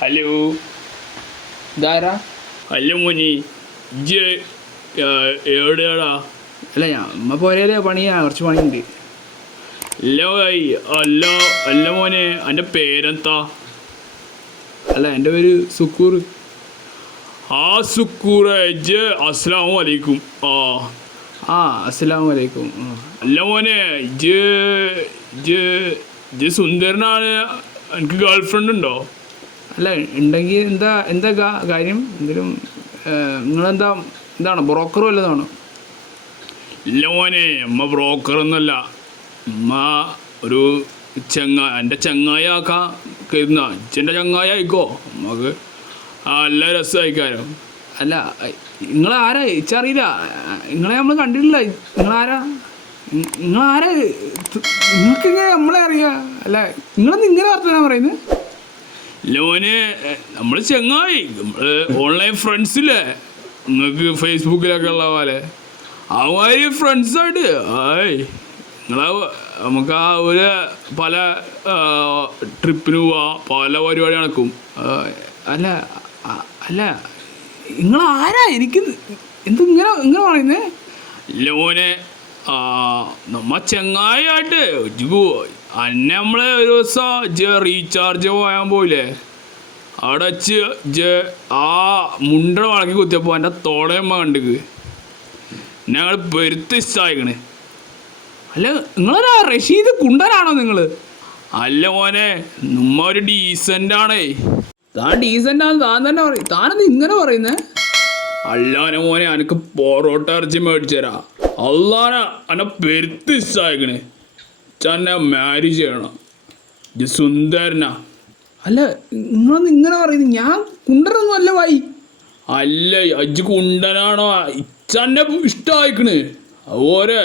Hello ഇതാരാ? അല്ല മോനി ഇജ്ജ് എവിടെയാടാ? അല്ല അമ്മ പോരേ പണിയാ, കുറച്ച് പണിയുണ്ട്. അല്ല ഭായി, അല്ല അല്ല മോനെ, എൻ്റെ പേരെന്താ? അല്ല എൻ്റെ പേര് സുക്കൂർ. ആ സുക്കൂറെ, ഇജ്ജ് അസ്സലാമു അലൈക്കും. അസ്സലാമു അലൈക്കും. അല്ല മോനെ, ഇജ്ജ് ഇജ്ജ് ഇജ്ജ് സുന്ദരനാണ്. എനിക്ക് ഗേൾ ഫ്രണ്ട് ഉണ്ടോ? അല്ല ഉണ്ടെങ്കിൽ എന്താ എന്താ കാര്യം? എന്തെങ്കിലും എന്താണ് ബ്രോക്കർ വല്ലതാണോ? ഇല്ല മോനെ, അമ്മ ബ്രോക്കറൊന്നുമല്ല. അമ്മ ഒരു എൻ്റെ ചങ്ങായി ആക്കാൻ കരുതുന്ന. ഇജ്ജെൻ്റെ ചങ്ങായി ആയിക്കോ, നമുക്ക് നല്ല രസമായിക്കാരോ. അല്ല നിങ്ങളാരാ? ഇച്ചറിയില്ല, നിങ്ങളെ നമ്മൾ കണ്ടിട്ടില്ല. നിങ്ങളാരാ? നിങ്ങൾക്കിങ്ങനെ നമ്മളെ അറിയാം. അല്ല നിങ്ങളെന്ന് ഇങ്ങനെ വർത്തമാനം പറയുന്നത്? ഇല്ല മോനെ, നമ്മൾ ചങ്ങായി, നമ്മൾ ഓൺലൈൻ ഫ്രണ്ട്സില്ലേ, നിങ്ങൾക്ക് ഫേസ്ബുക്കിലൊക്കെ ഉള്ള പോലെ അവന്മാര് ഫ്രണ്ട്സായിട്ട് നമുക്ക് ഒരു പല ട്രിപ്പിന് പോവാ, പല പരിപാടി നടക്കും. അല്ല അല്ല നിങ്ങളാരാ? എനിക്ക് ഇങ്ങനെ ഇങ്ങനെ പറയുന്നേ? ഇല്ല മോനെ, നമ്മ ചങ്ങായിട്ട് അന്നെ നമ്മളെ ഒരു ദിവസം റീചാർജ് പോയാൻ പോയില്ലേ, അവിടെ വെച്ച് ആ മുണ്ട വളക്കി കുത്തിയപ്പോൾ എൻ്റെ തോടയമ്മ കണ്ടിക്ക് ഞങ്ങൾ പെരുത്ത് ഇഷ്ടമായിക്കണ്. അല്ല നിങ്ങളൊരു റഷീദ് കുണ്ടനാണോ നിങ്ങൾ? അല്ല മോനെ, നമ്മ ഒരു ഡീസൻ്റ് ആണേ. താൻ ഡീസൻ്റ് ആണ് താൻ തന്നെ പറയും. താനെന്ത് ഇങ്ങനെ പറയുന്നേ? അല്ലാനെ മോനെ, എനിക്ക് പൊറോട്ട ഇറച്ചി മേടിച്ചു തരാ. അല്ലാന എന്നെ പെരുത്ത് ഇഷ്ടമായിക്കണ്. എന്നെ മാരേജ് ചെയ്യണം. ഇത് സുന്ദരനാ. അല്ല നിങ്ങളൊന്ന് ഇങ്ങനെ പറയുന്നത്? ഞാൻ കുണ്ടനൊന്നും അല്ല വായി. അല്ല അജ്ജ് കുണ്ടനാണോ? ഇച്ചന്നെ ഇഷ്ടമായിക്കണ്. അതുപോലെ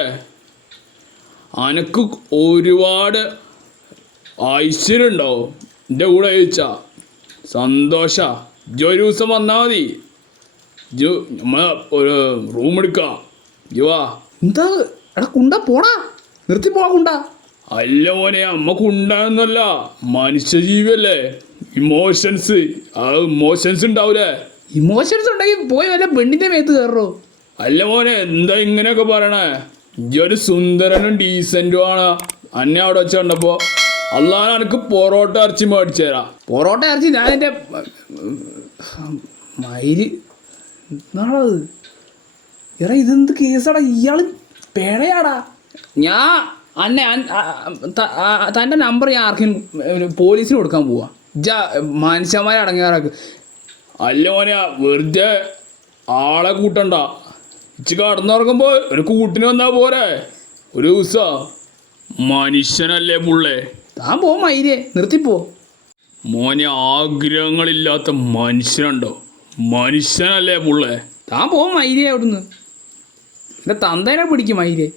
അനക്ക് ഒരുപാട് ഐശ്വര്യം ഉണ്ടാവും എൻ്റെ കൂടെ ചോദിച്ചാ. സന്തോഷ ഇജ്ജ് ഒരു ദിവസം വന്നാൽ മതി. ഇജ്ജ് നമ്മളെ ഒരു റൂം എടുക്കാം. ഇജ്ജ് വാ. എന്താ എടാ കുണ്ട, പോടാ, നിർത്തി പോടാ കുണ്ട. അല്ല മോനെ, അമ്മ കുണ്ടാന്നല്ല, മനുഷ്യജീവിയല്ലേ. ഇമോഷൻസ് ഉണ്ടാവൂലേ? ഇമോഷൻസ് ഉണ്ടെങ്കിൽ പോയി വല്ല പെണ്ണിൻ്റെ മേത്ത് കയറോ? അല്ല മോനെ, എന്താ ഇങ്ങനെയൊക്കെ പറയണേ? ഇജ്ജൊരു സുന്ദരനും ഡീസൻറ്റും ആണ്. അന്നെ അവിടെ വെച്ച് കണ്ടപ്പോൾ അല്ലാതെ എനിക്ക് പൊറോട്ട ഇറച്ചി മേടിച്ചു തരാം. പൊറോട്ട ഇറച്ചി ഞാൻ എൻ്റെ മയില് എന്നാണത്? എടാ ഇതെന്ത് കേസാടാ? ഇയാൾ പേടയാടാ. ഞാൻ തൻ്റെ നമ്പർ ഞാൻ ആർക്കും പോലീസിന് കൊടുക്കാൻ പോവാ. മനുഷ്യന്മാരെ അടങ്ങിയാറാക്ക്. അല്ല മോനെ, വെറുതെ ആളെ കൂട്ടണ്ട. ഇച്ച് കടന്നുറങ്ങുമ്പോൾ ഒരു കൂട്ടിന് വന്നാൽ പോരെ ഒരു ദിവസം. മനുഷ്യനല്ലേ പുള്ളേ. താൻ പോ മയിലേ, നിർത്തിപ്പോ. മോനെ, ആഗ്രഹങ്ങളില്ലാത്ത മനുഷ്യനുണ്ടോ? മനുഷ്യനല്ലേ പുള്ളേ. താൻ പോ മയിലേ അവിടുന്ന്. എൻ്റെ തന്തേനെ പിടിക്കും മയിലേ.